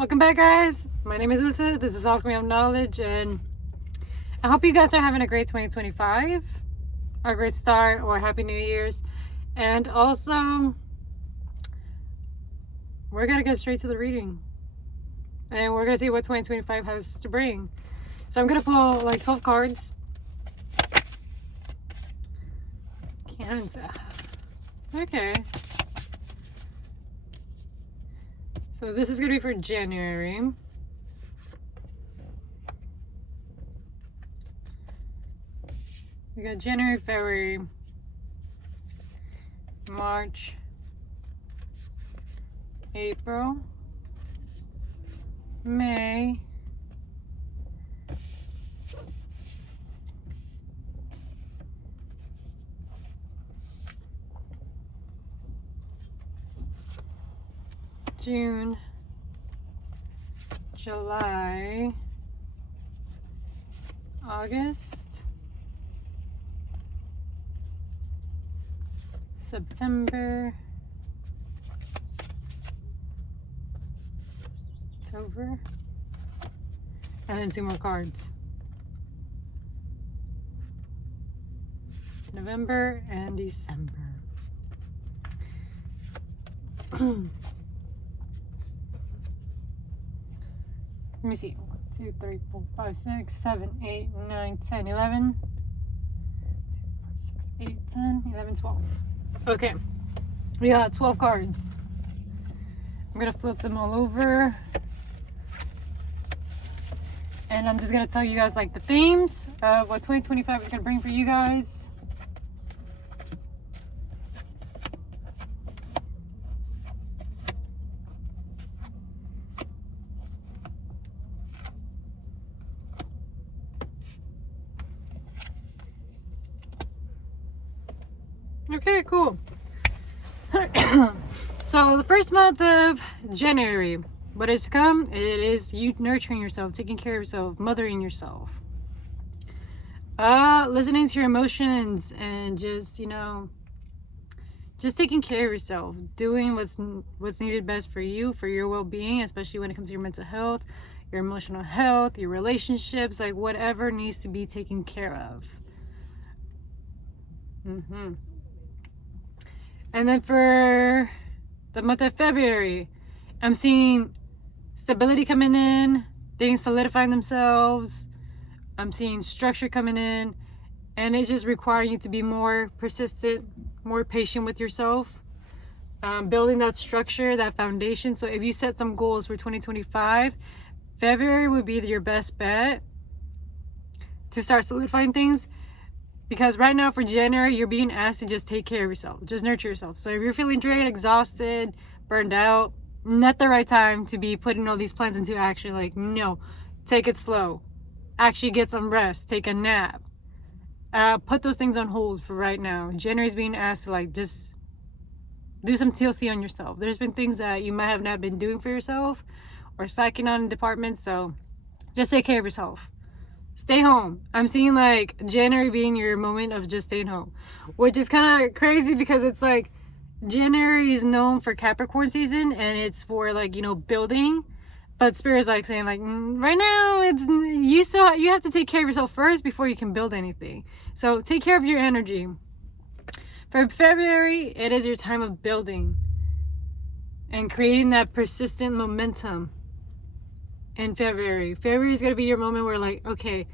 Welcome back, guys. My name is Ulta. This is Alchemy of Knowledge, and I hope you guys are having a great 2025, or a great start, or Happy New Year's. And also, we're gonna get straight to the reading, and we're gonna see what 2025 has to bring. So I'm gonna pull like 12 cards. Cancer. Okay. So this is gonna be for January. We got January, February, March, April, May, June, July, August, September, October, and then 2 more cards. November and December. Let me see. 1, 2, 3, 4, 5, 6, 7, 8, 9, 10, 11. 2, 4, 6, 8, 10, 11, 12. Okay. We got 12 cards. I'm going to flip them all over. And I'm just going to tell you guys like the themes of what 2025 is going to bring for you guys. Okay, cool. So the first month of January, what is to come? It is you nurturing yourself, taking care of yourself, mothering yourself, listening to your emotions, and just just taking care of yourself, doing what's needed best for you, for your well-being, especially when it comes to your mental health, your emotional health, your relationships, like whatever needs to be taken care of. And then for the month of February, I'm seeing stability coming in, things solidifying themselves. I'm seeing structure coming in, and it's just requiring you to be more persistent, more patient with yourself, building that structure, that foundation. So if you set some goals for 2025, February would be your best bet to start solidifying things. Because right now for January, you're being asked to just take care of yourself, just nurture yourself. So if you're feeling drained, exhausted, burned out, not the right time to be putting all these plans into action. Like, no, take it slow. Actually get some rest, take a nap. Put those things on hold for right now. January's being asked to like just do some TLC on yourself. There's been things that you might have not been doing for yourself or slacking on in departments. So just take care of yourself. Stay home. I'm seeing like January being your moment of just staying home, which is kind of crazy because it's like January is known for Capricorn season and it's for like, building, but Spirit's like saying like right now it's you have to take care of yourself first before you can build anything. So take care of your energy. For February, it is your time of building and creating that persistent momentum. In February is going to be your moment where like, okay,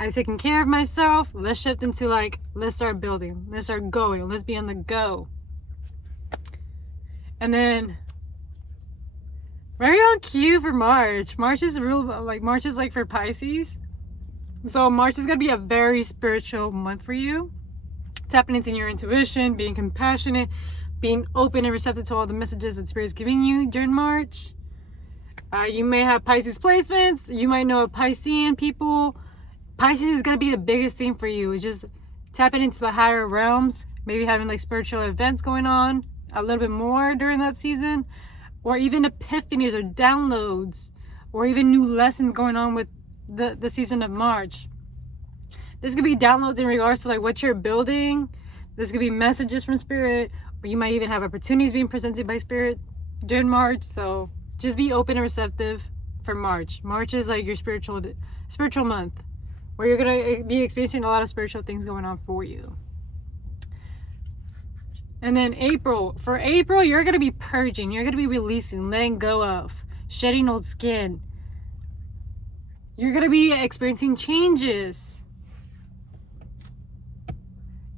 I've taken care of myself. Let's shift into like, let's start building. Let's start going. Let's be on the go. And then very on cue for March. March is like for Pisces. So March is going to be a very spiritual month for you. Tapping into your intuition, being compassionate, being open and receptive to all the messages that Spirit is giving you during March. You may have Pisces placements. You might know Piscean people. Pisces is going to be the biggest theme for you. Just tapping into the higher realms. Maybe having like spiritual events going on a little bit more during that season. Or even epiphanies or downloads. Or even new lessons going on with the season of March. This could be downloads in regards to like what you're building. This could be messages from Spirit. Or you might even have opportunities being presented by Spirit during March. So just be open and receptive for March. March is like your spiritual month, where you're gonna be experiencing a lot of spiritual things going on for you. And then for April, you're gonna be purging, you're gonna be releasing, letting go of, shedding old skin. You're gonna be experiencing changes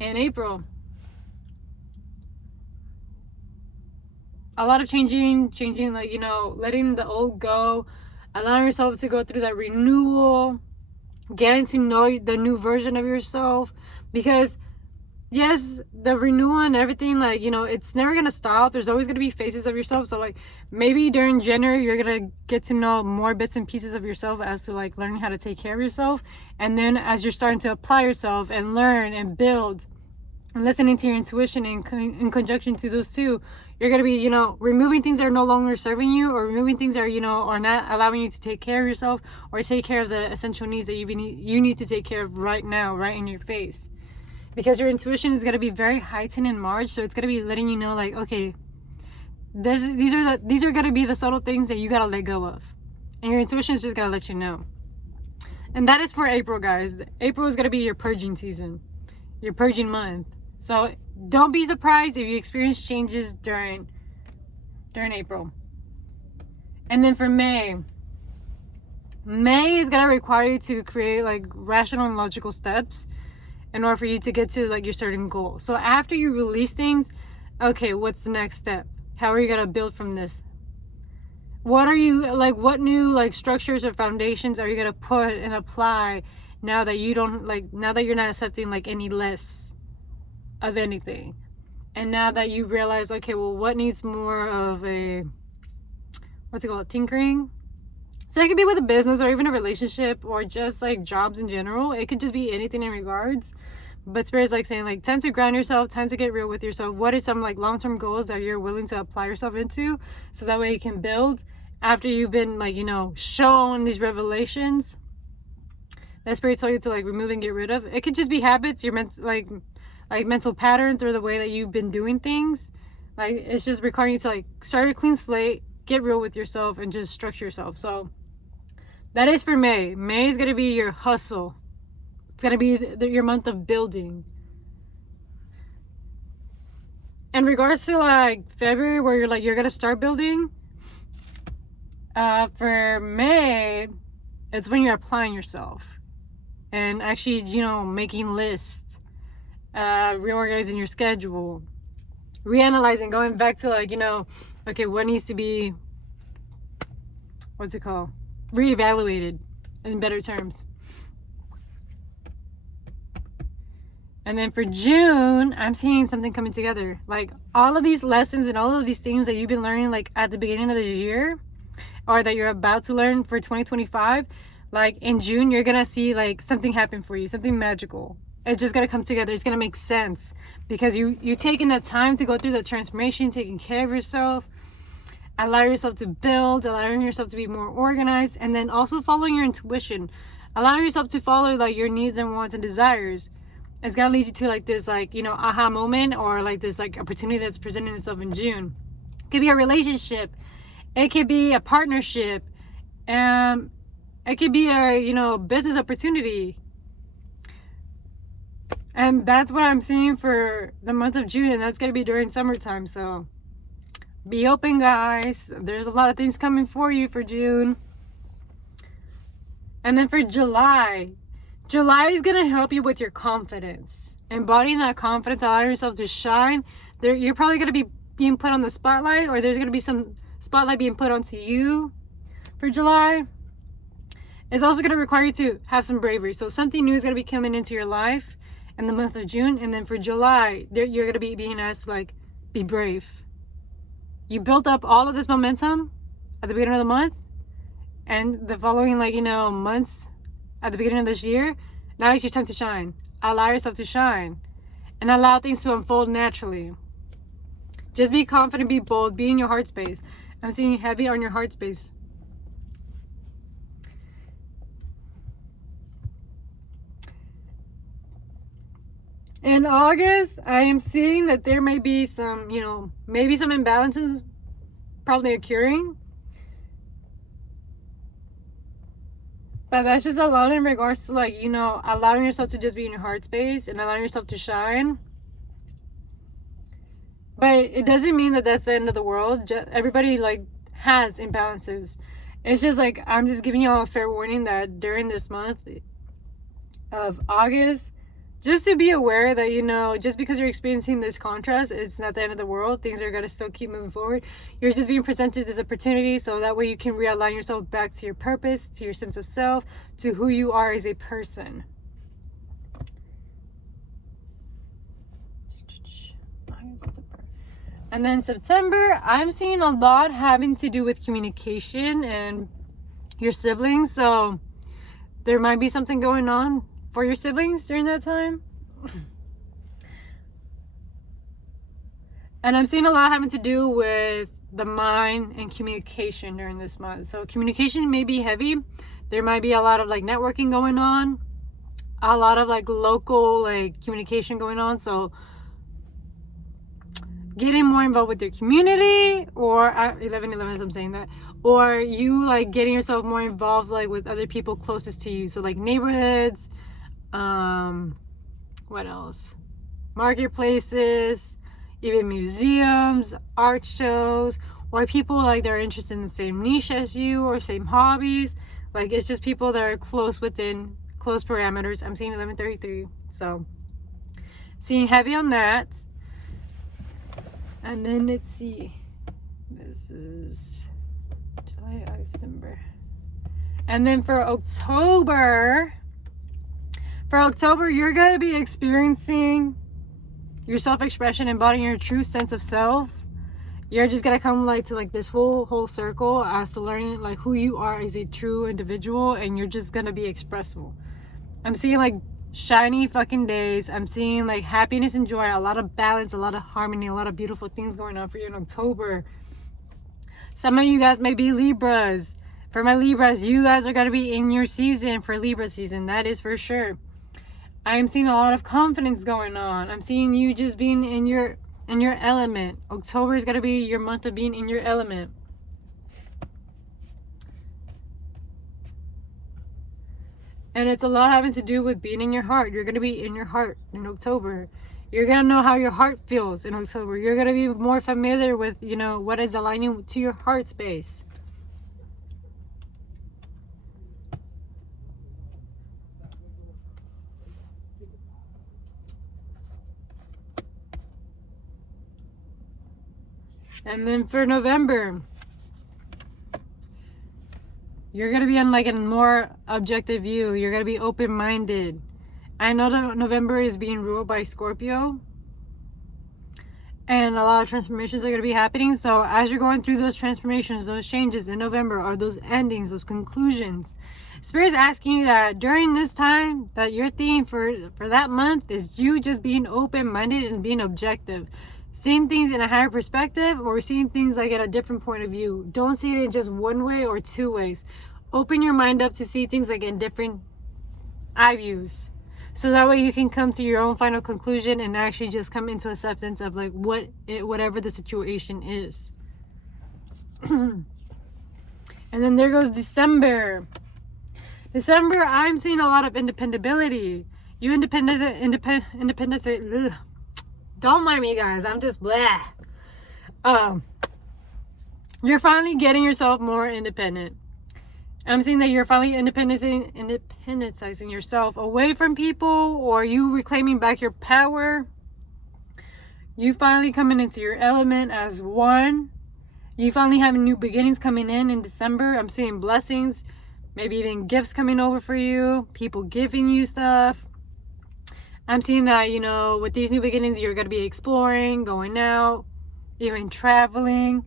in April. A lot of changing, like, you know, letting the old go, allowing yourself to go through that renewal, getting to know the new version of yourself. Because yes, the renewal and everything, like, you know, it's never gonna stop. There's always gonna be phases of yourself. So like maybe during January you're gonna get to know more bits and pieces of yourself as to like learning how to take care of yourself. And then as you're starting to apply yourself and learn and build and listening to your intuition in conjunction to those two, you're going to be, you know, removing things that are no longer serving you, or removing things that are, you know, are not allowing you to take care of yourself or take care of the essential needs that you need to take care of right now, right in your face. Because your intuition is going to be very heightened in March, so it's going to be letting you know, like, okay, these are going to be the subtle things that you got to let go of, and your intuition is just going to let you know. And that is for April, guys. April is going to be your purging season, your purging month. So don't be surprised if you experience changes during April. And then for May is going to require you to create like rational and logical steps in order for you to get to like your certain goal. So after you release things, okay, what's the next step? How are you going to build from this? What new like structures or foundations are you going to put and apply now that you're not accepting like any less of anything? And now that you realize, okay, well, what needs more of a, tinkering? So it could be with a business or even a relationship or just like jobs in general. It could just be anything in regards. But Spirit's like saying, like, time to ground yourself, time to get real with yourself. What are some like long-term goals that you're willing to apply yourself into, so that way you can build after you've been like, you know, shown these revelations that Spirit told you to like remove and get rid of. It could just be habits, your mental patterns, or the way that you've been doing things. Like, it's just requiring you to like start a clean slate, get real with yourself, and just structure yourself. So that is for May. May is going to be your hustle. It's going to be your month of building. In regards to like February, where you're going to start building, for May, it's when you're applying yourself and actually, you know, making lists, reorganizing your schedule, reanalyzing, going back to like, you know, okay, what needs to be, reevaluated in better terms. And then for June, I'm seeing something coming together. Like all of these lessons and all of these things that you've been learning like at the beginning of the year, or that you're about to learn for 2025, like in June, you're gonna see like something happen for you, something magical. It's just gonna come together. It's gonna make sense because you taking that time to go through the transformation, taking care of yourself, allow yourself to build, allowing yourself to be more organized, and then also following your intuition, allowing yourself to follow like your needs and wants and desires. It's gonna lead you to like this, like, you know, aha moment, or like this like opportunity that's presenting itself in June. It could be a relationship, it could be a partnership, it could be a, you know, business opportunity. And that's what I'm seeing for the month of June, and that's gonna be during summertime. So be open, guys. There's a lot of things coming for you for June. And then for July is gonna help you with your confidence, embodying that confidence, allowing yourself to shine. You're probably gonna be being put on the spotlight, or there's gonna be some spotlight being put onto you for July. It's also gonna require you to have some bravery. So something new is gonna be coming into your life in the month of June. And then for July, you're gonna be being asked to like, be brave. You built up all of this momentum at the beginning of the month, and the following, like, you know, months at the beginning of this year. Now it's your time to shine. Allow yourself to shine and allow things to unfold naturally. Just be confident, be bold, be in your heart space. I'm seeing heavy on your heart space. In August, I am seeing that there may be some, you know, maybe some imbalances probably occurring. But that's just a lot in regards to, like, you know, allowing yourself to just be in your heart space and allowing yourself to shine. But it doesn't mean that that's the end of the world. Everybody, like, has imbalances. It's just like, I'm just giving y'all a fair warning that during this month of August, just to be aware that, you know, just because you're experiencing this contrast, it's not the end of the world. Things are going to still keep moving forward. You're just being presented this opportunity so that way you can realign yourself back to your purpose, to your sense of self, to who you are as a person. And then September, I'm seeing a lot having to do with communication and your siblings. So there might be something going on for your siblings during that time. And I'm seeing a lot having to do with the mind and communication during this month. So communication may be heavy. There might be a lot of like networking going on, a lot of like local like communication going on. So getting more involved with your community, or 11/11, I'm saying that, or you like getting yourself more involved like with other people closest to you. So like neighborhoods, what else? Marketplaces, even museums, art shows, or people like they're interested in the same niche as you or same hobbies. Like it's just people that are close within close parameters. I'm seeing 1133, so seeing heavy on that. And then let's see, this is July, August, September. And then for October, you're going to be experiencing your self-expression, embodying your true sense of self. You're just going to come like to like this whole circle as to learning like who you are as a true individual, and you're just going to be expressive. I'm seeing like shiny fucking days. I'm seeing like happiness and joy, a lot of balance, a lot of harmony, a lot of beautiful things going on for you in October. Some of you guys may be Libras. For my Libras, you guys are going to be in your season for Libra season. That is for sure. I'm seeing a lot of confidence going on. I'm seeing you just being in your element. October is going to be your month of being in your element. And it's a lot having to do with being in your heart. You're going to be in your heart in October. You're going to know how your heart feels in October. You're going to be more familiar with, you know, what is aligning to your heart space. And then for November, you're going to be on like a more objective view. You're going to be open-minded. I know that November is being ruled by Scorpio, and a lot of transformations are going to be happening. So as you're going through those transformations, those changes in November, or those endings, those conclusions, Spirit's asking you that during this time, that your theme for that month is you just being open-minded and being objective. Seeing things in a higher perspective, or seeing things like at a different point of view. Don't see it in just one way or two ways. Open your mind up to see things like in different eye views. So that way you can come to your own final conclusion and actually just come into acceptance of like whatever the situation is. And then there goes December. December, I'm seeing a lot of independability. You independence. Don't mind me, guys. I'm just blah. You're finally getting yourself more independent. I'm seeing that you're finally independentizing yourself away from people, or you reclaiming back your power. You finally coming into your element as one. You finally having new beginnings coming in December. I'm seeing blessings, maybe even gifts coming over for you, people giving you stuff. I'm seeing that, you know, with these new beginnings, you're going to be exploring, going out, even traveling.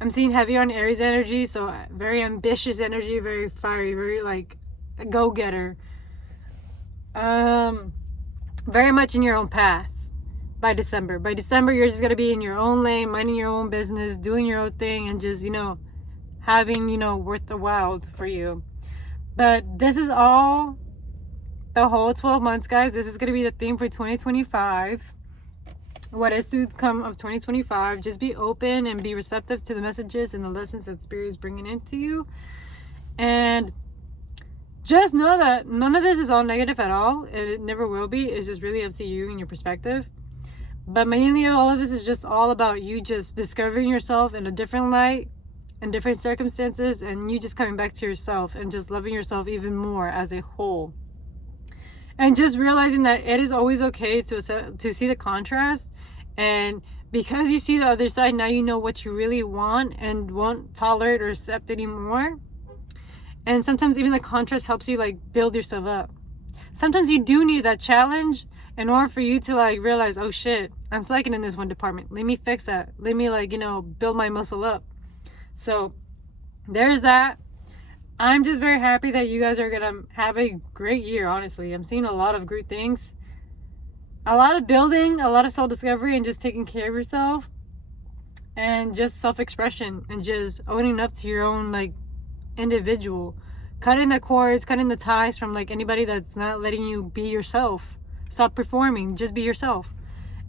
I'm seeing heavy on Aries energy, so very ambitious energy, very fiery, very like a go-getter. Very much in your own path by December. By December, you're just going to be in your own lane, minding your own business, doing your own thing, and just, you know, having, you know, worth the while for you. But this is all the whole 12 months, guys. This is going to be the theme for 2025. What is to come of 2025. Just be open and be receptive to the messages and the lessons that Spirit is bringing into you. And just know that none of this is all negative at all. It never will be. It's just really up to you and your perspective. But mainly all of this is just all about you just discovering yourself in a different light, in different circumstances, and you just coming back to yourself and just loving yourself even more as a whole. And just realizing that it is always okay to see the contrast. And because you see the other side, now you know what you really want and won't tolerate or accept anymore. And sometimes even the contrast helps you like build yourself up. Sometimes you do need that challenge in order for you to like realize, oh shit, I'm slacking in this one department. Let me fix that. Let me like, build my muscle up. So there's that. I'm just very happy that you guys are gonna have a great year, honestly. I'm seeing a lot of great things. A lot of building, a lot of self-discovery, and just taking care of yourself. And just self-expression and just owning up to your own like individual. Cutting the cords, cutting the ties from like anybody that's not letting you be yourself. Stop performing, just be yourself.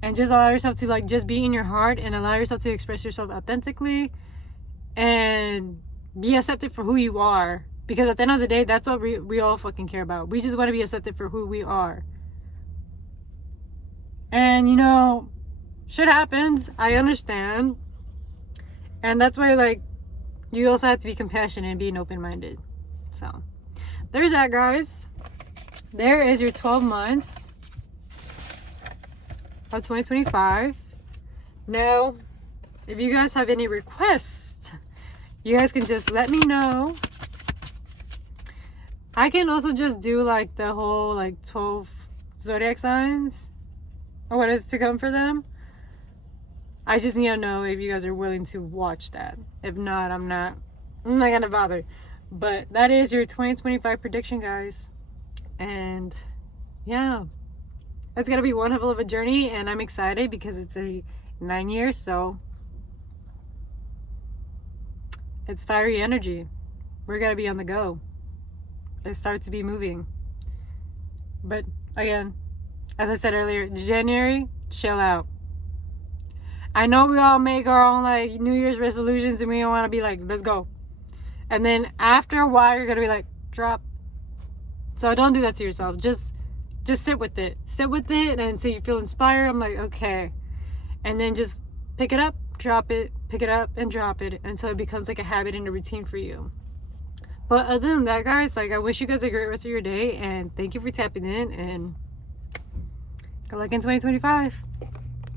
And just allow yourself to like just be in your heart and allow yourself to express yourself authentically and be accepted for who you are. Because at the end of the day, that's what we all fucking care about. We just want to be accepted for who we are. And shit happens. I understand. And that's why like you also have to be compassionate and being open-minded. So there's that, guys. There is your 12 months of 2025. Now, if you guys have any requests, you guys can just let me know. I can also just do like the whole like 12 zodiac signs or what is to come for them. I just need to know if you guys are willing to watch that. If not, I'm not gonna bother. But that is your 2025 prediction, guys. And yeah, it's gonna be one hell of a journey, and I'm excited because it's a 9 years, so it's fiery energy. We're gonna be on the go. It starts to be moving. But again, as I said earlier, January, chill out. I know we all make our own like New Year's resolutions and we don't want to be like, let's go. And then after a while, you're going to be like, drop. So don't do that to yourself. Just sit with it. Sit with it and until you feel inspired. I'm like, okay. And then just pick it up, drop it, pick it up and drop it until it becomes like a habit and a routine for you. But other than that, guys, like I wish you guys a great rest of your day and thank you for tapping in and good luck in 2025.